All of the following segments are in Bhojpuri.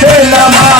हे नमः।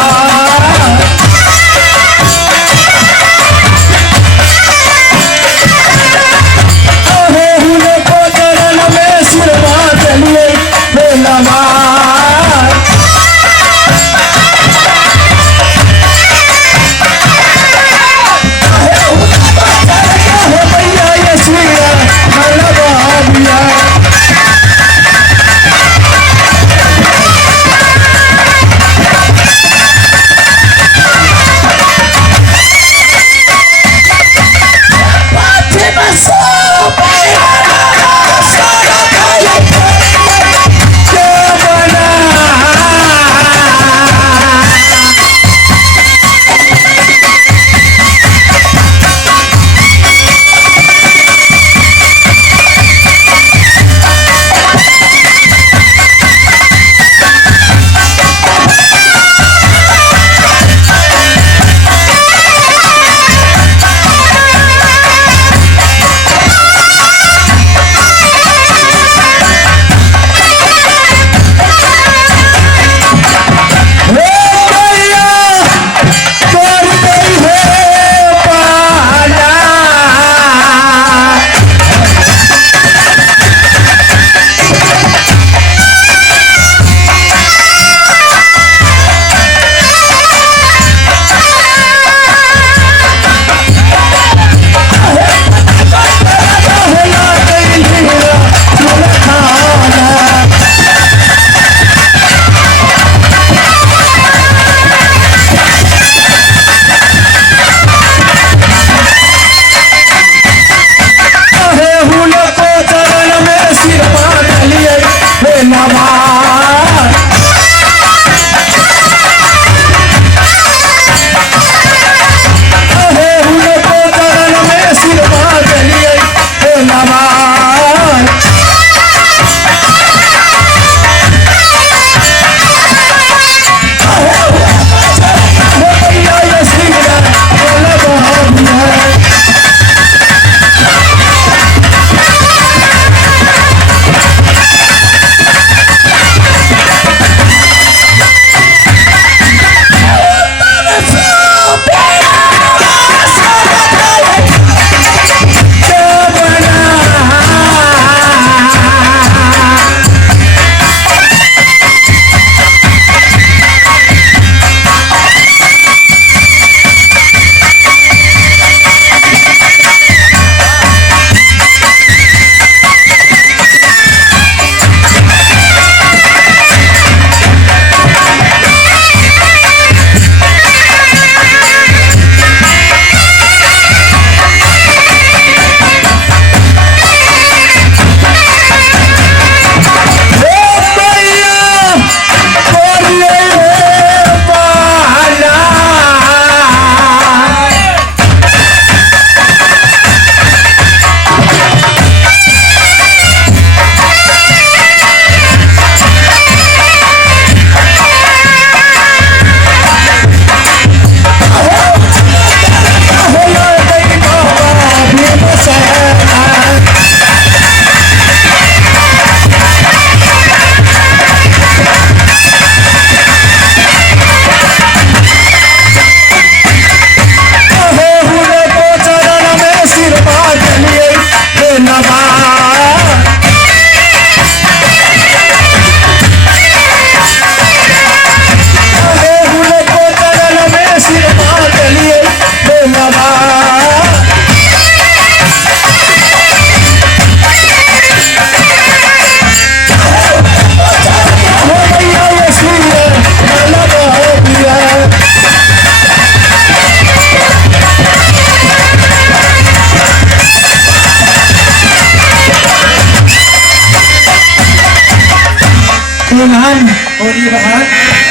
बोली बहन,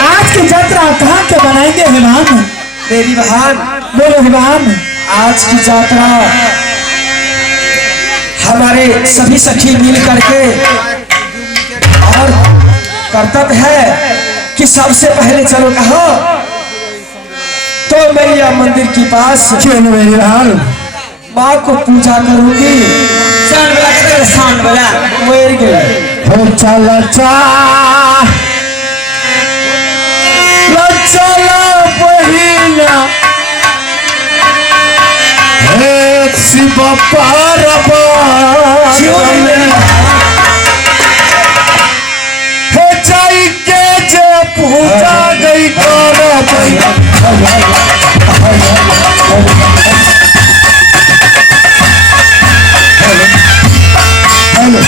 आज की यात्रा कहाँ के बनाएंगे हिमान? मेरी बहन बोलो हिमान। आज की यात्रा हमारे सभी सखी मिल करके और कर्तव्य है कि सबसे पहले चलो कहा तो मैया मंदिर के पास क्यों मेरी बहन माँ को पूजा करूंगी। शान बजा मेरी गई हो चल चा चला बहिना हे शिव पार्वती हे जाई के जे पूजा गई करबई हेलो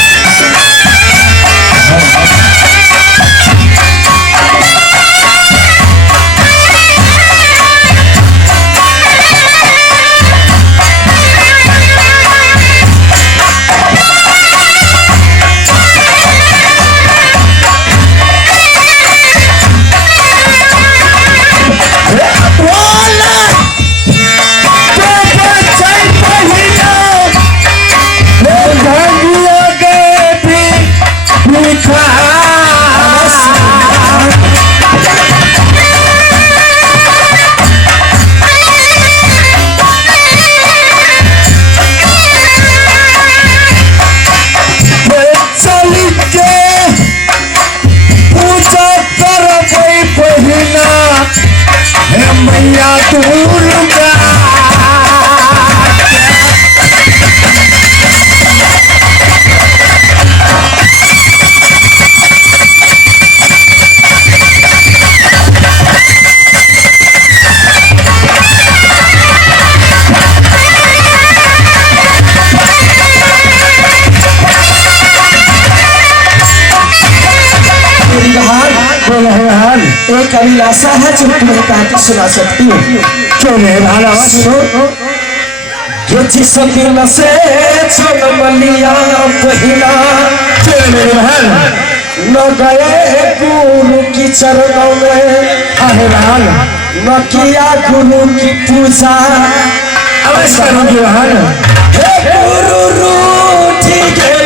मैया दुर्गा एक अभिलाषा है जो तुम्हें कहा के सुना सकती हूँ। क्यों नहीं भाला सुनो ये जिस दिन से मलिया पहिला न गए गुरु की चरणों में न किया गुरु की पूजा अवश्य करूंगी बहन हे गुरु रूठी गई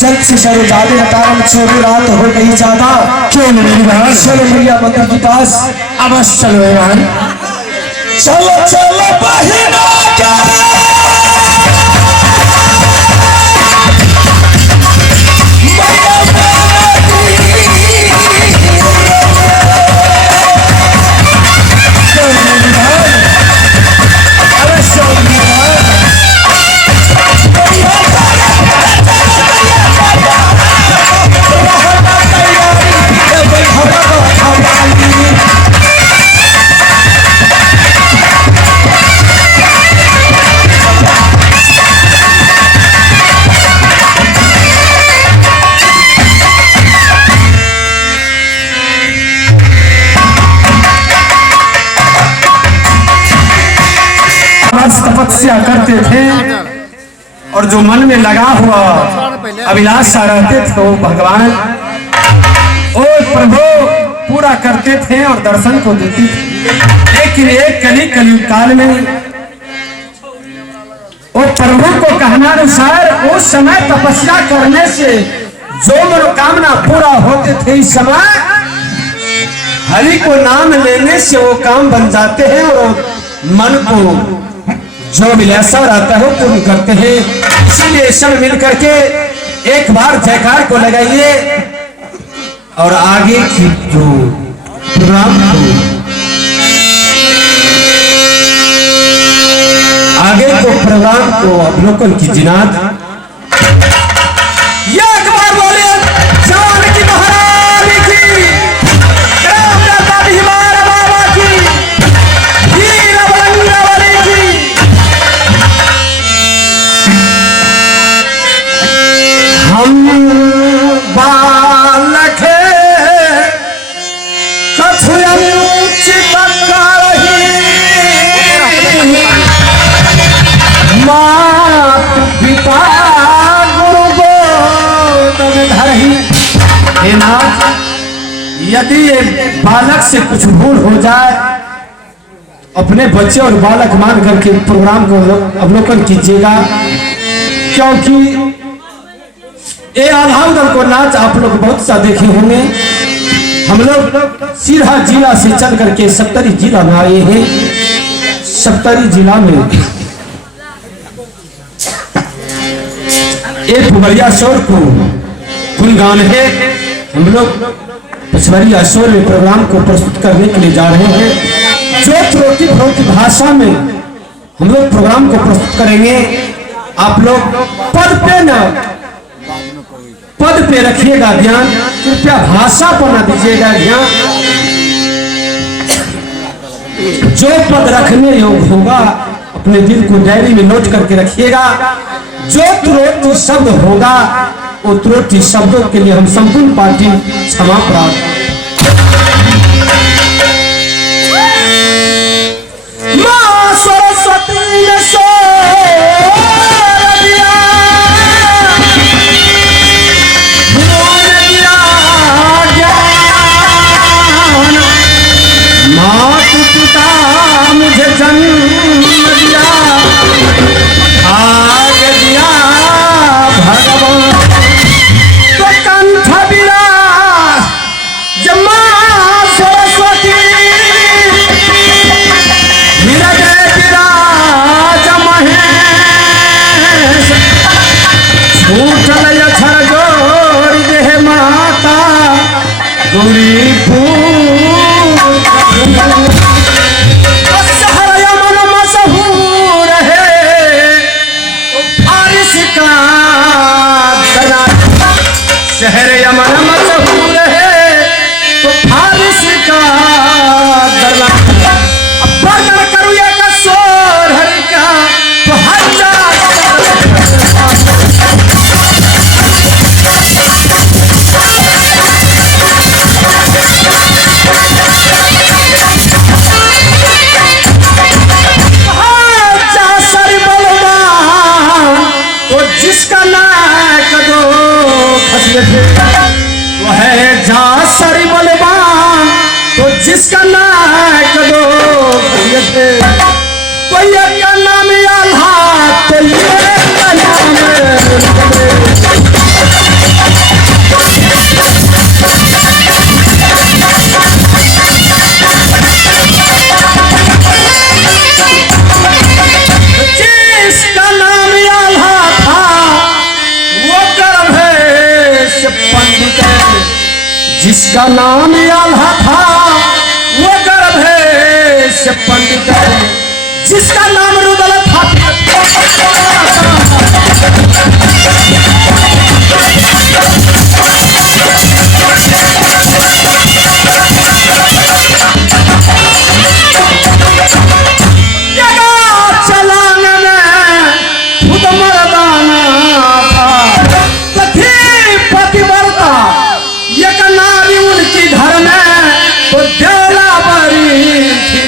जल्द से जल्द जादे हटारम चोरी रात हो गई ज्यादा। क्यों मेरी बहन चलो मैया मंदिर के पास अवश्य चलो बहन चलो चलो बहिना तपस्या करते थे और जो मन में लगा हुआ अभिलाषा रहते थे वो भगवान ओ प्रभु पूरा करते थे और दर्शन को देती थी। लेकिन एक कलयुग काल में और प्रभु को कहना अनुसार उस समय तपस्या करने से जो मनोकामना पूरा होते थे, इस समय हरि को नाम लेने से वो काम बन जाते हैं और मन को जो विलासा रहता है पूर्ण करते हैं। इसीलिए सब मिल करके एक बार जयकार को लगाइए और आगे की जो प्रोग्राम को अवलोकन की जिनाद एक बार बोले जानकी महारानी की, रामदाता भीमार बाबा की, वीर बंगवली की। हम बालक कथुयम चितकारी मात पिता गुरु गोद धरहि। हे नाथ, यदि ये बालक से कुछ भूल हो जाए, अपने बच्चे और बालक मान करके प्रोग्राम को अवलोकन कीजिएगा, क्योंकि ये आधा उधर को नाच आप लोग बहुत सा देखे होंगे। हम लोग सिरहा जिला से चल करके सप्तरी जिला में आए हैं। सप्तरी जिला में एक बढ़िया शोर को गुणगान है। हम लोग पचवरिया शोर में प्रोग्राम को प्रस्तुत करने के लिए जा रहे हैं। जो त्रुटि भ्रोटी भाषा में हम लोग प्रोग्राम को प्रस्तुत करेंगे, आप लोग पद पे रखिएगा ध्यान, कृपया भाषा पर न दीजिएगा ध्यान। जो पद रखने योग्य होगा अपने दिल को डायरी में नोट करके रखिएगा। जो त्रुटि शब्द होगा वो त्रुटि शब्दों के लिए हम संपूर्ण पार्टी क्षमा प्राप्त। मां सरस्वती ने मातु पिता मुझे जन्म दिया, आग दिया भगवान तो कंठ विलास जमा सरस्वती हृदय विराज महेश। छूटल अक्षर जोड़ देह माता गौरी शहर यमन मशहूर है तो फारिस का दरला। अब बर्गर करूया का शोर हरि का तो हजार सर बलवान तो जिसका नाक दो वो है जासरी बलवान तो जिसका नाक दो तो ये का नाम आल्हा तो ये का नाम जिसका नाम आल्हा था वो गर्भेश पंडित। जिसका नाम आल्हा था वो गर्भेश पंडित। जिसका नाम रुदल था चलाने में खुद मर्दाना था, तथी पतिव्रता एक नारी उनकी घर में तो देला बरी थी।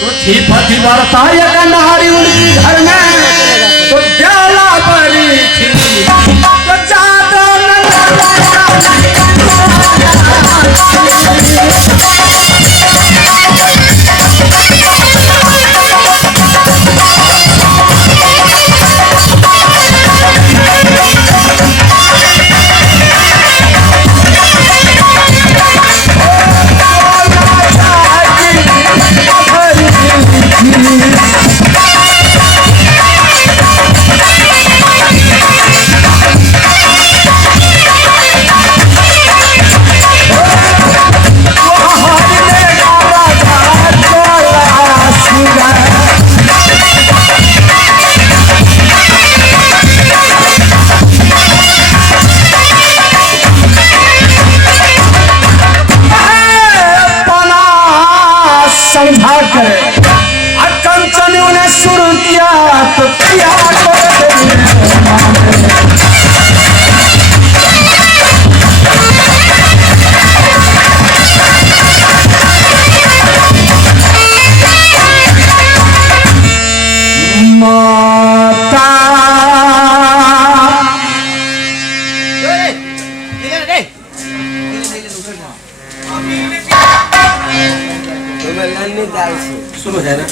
तो थी पतिव्रता एक नारी उनकी घर में तो देला बरी थी। तो जादो करे कंचन ने शुरू किया तो किया माता शुरू है ना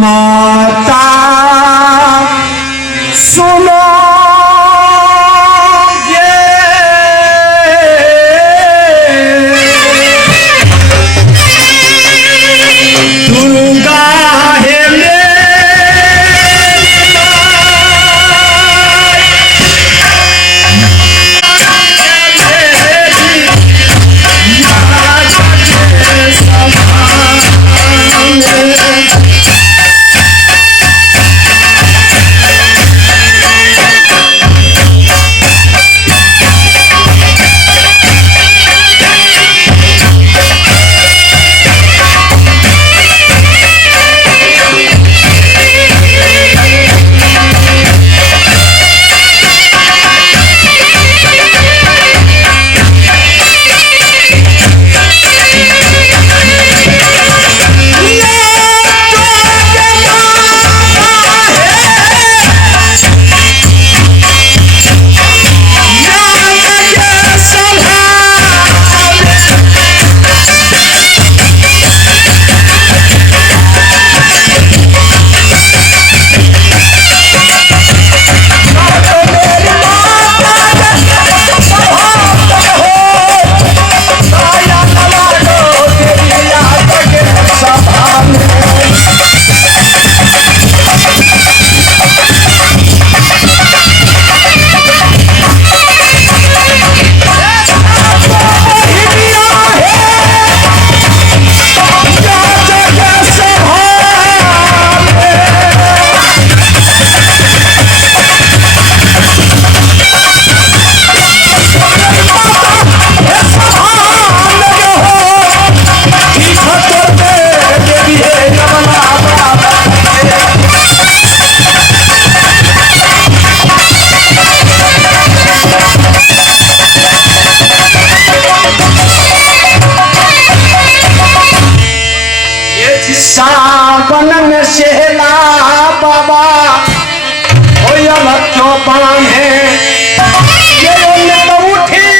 माता सुनो दुर्गा है सावन में शेला बाबा क्यों बांधे उठी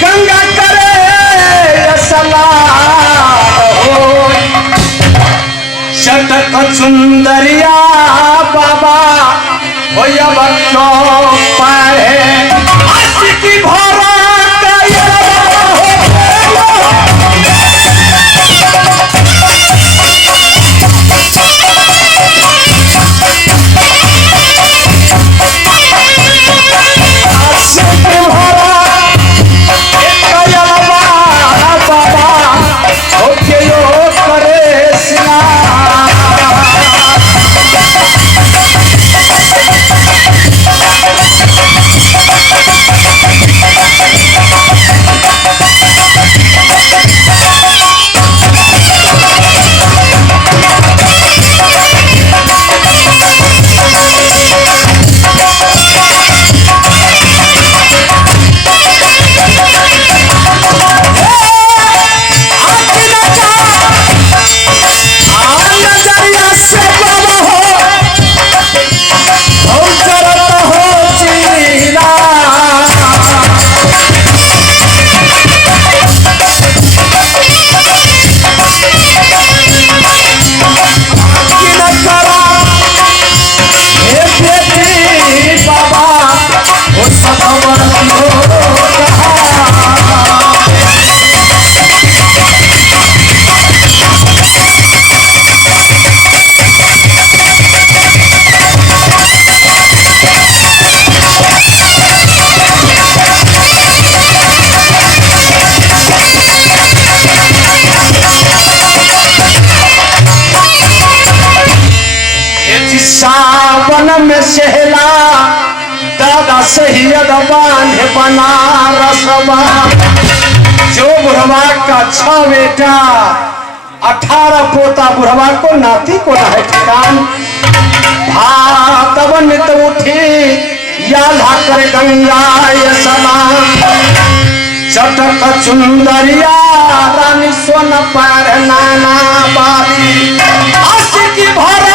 गंगा करे हो शतक सुंदरिया बाबा क्यों पाए की भरा सावन में सहला दादा सैयद बांध बनारसवा जो बुढ़वा का 6 बेटा 18 पोता, बुढ़वा को नाती को है ठिकान। भातवन तो उठी या कर गंगा स्नान, चटक चुंदरिया रानी सोन पर नाना बारी, आशिकी भरा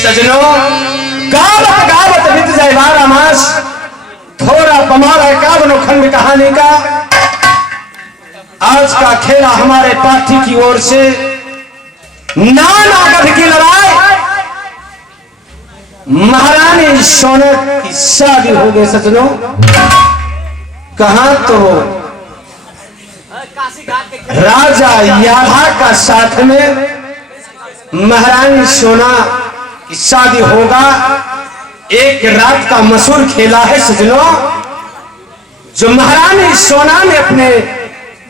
सजनों, गावत गावत बीत जाए 12 मास, थोड़ा कमाल है कावनो खंड कहानी का। आज का खेला हमारे पार्टी की ओर से नानागढ़ की लड़ाई, महारानी सोनक की शादी हो गई। सजनों, कहां तो राजा याधा का साथ में महारानी सोना की शादी होगा। एक रात का मशहूर खेला है सजनों, जो महारानी सोना ने अपने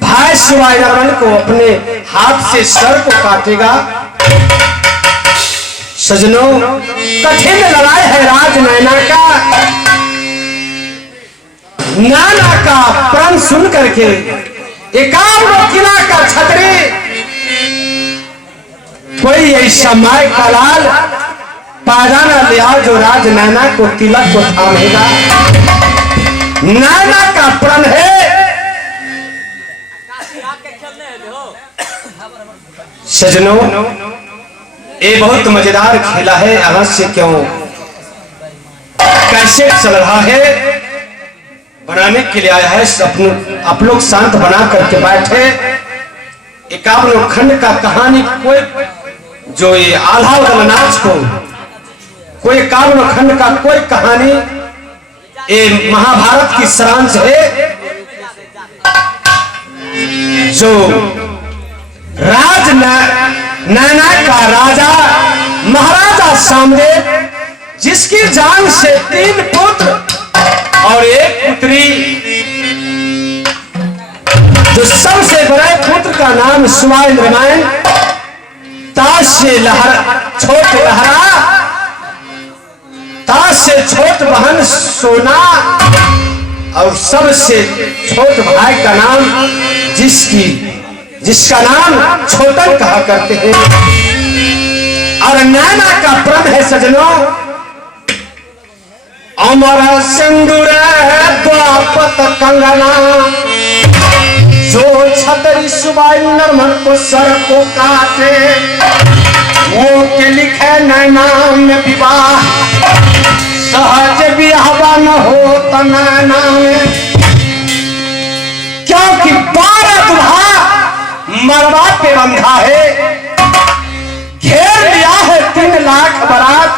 भाई शिवानंद को अपने हाथ से सर को काटेगा। सजनों, कठिन लड़ाई है राज नैना का। नाना का प्रण सुन करके 51 किला का छतरी, कोई ऐसा माय का लाल पाजाना लिया जो राज नैना को तिलक को थामेगा। नैना का प्रण है। सजनों, ये बहुत मजेदार खेला है। अवश्य क्यों कैसे चल रहा है बनाने के लिए आया है। आप लोग शांत बना करके बैठे। 51 खंड का कहानी, कोई जो ये आल्हा उदल नाच को, कोई 51 खंड का कोई कहानी, ये महाभारत की सारांश है। जो राज नैना का राजा महाराजा सामदेव, जिसकी जान से 3 पुत्र और 1 पुत्री, जो सबसे बड़े पुत्र का नाम शिवानंद, ताश से छोट लहरा, ताश से छोट बहन सोना, और सबसे छोट भाई का नाम जिसका नाम छोटन कहा करते हैं। और नैना का प्रण है सजनों, अमर सिंदूर द्वापत कंगना, जो छतरी शिवानंद को सर को काटे, वो के लिखे नैना में विवाह, सहज विवाह न हो नैना में, क्योंकि 12 दुल्हा मरवा पे बंधा है। घेर लिया है 3 लाख बारात,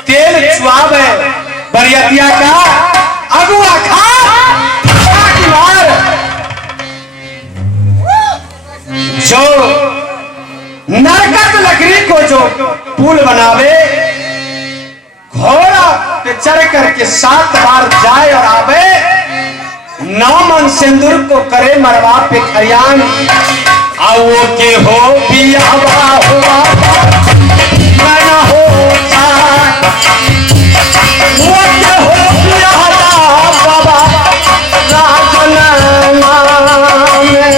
तेल चुआवे बरियतिया का, अगुआ खा मार, जो नरकट लकड़ी को जो पुल बनावे, घोड़ा पे चढ़ करके 7 बार जाए और आवे, 9 मन सिंदूर को करे मरवा पे खरियान। आओ के हो पियावा हुआ मना होता, वो के हो पियावा बाबा राजना में।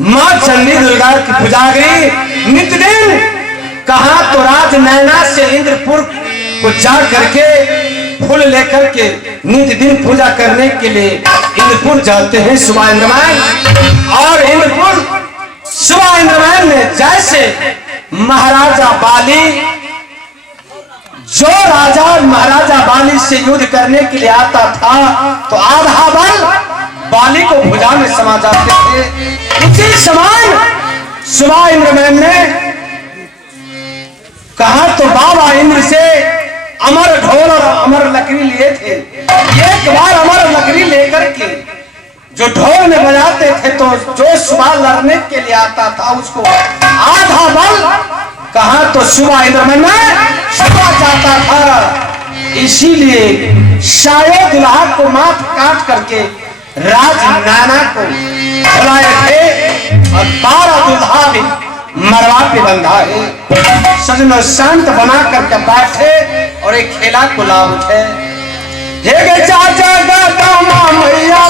माँ चंडी दुर्गा की पुजागरी नित्य दिन कहा तो राज नैना से इंद्रपुर को जा करके फूल लेकर के नित्य दिन पूजा करने के लिए इंद्रपुर जाते हैं सुबह इंद्रमैन। और इंद्रपुर सुबह इंद्रमैन ने जैसे महाराजा बाली, जो राजा महाराजा बाली से युद्ध करने के लिए आता था तो आधा बल बाली को भुजा में समा जाते थे। उसी समान सुबह इंद्रमैन ने कहा तो बाबा इंद्र से अमर ढोल और अमर लकड़ी लिए थे। एक बार अमर लकड़ी लेकर के जो ढोल में बजाते थे तो जो सुबह लड़ने के लिए आता था उसको आधा बल कहा तो सुबह इंद्रमैन में सुबह जाता था। इसीलिए शायद दुल्हा को माथ काट करके राज नाना को बुलाए थे और 12 दुल्हा भी मरवा पे बंधा है। सजनो शांत बना करके बैठे और एक खेला को लाभ उठे। हे गे चाचा गाता मैया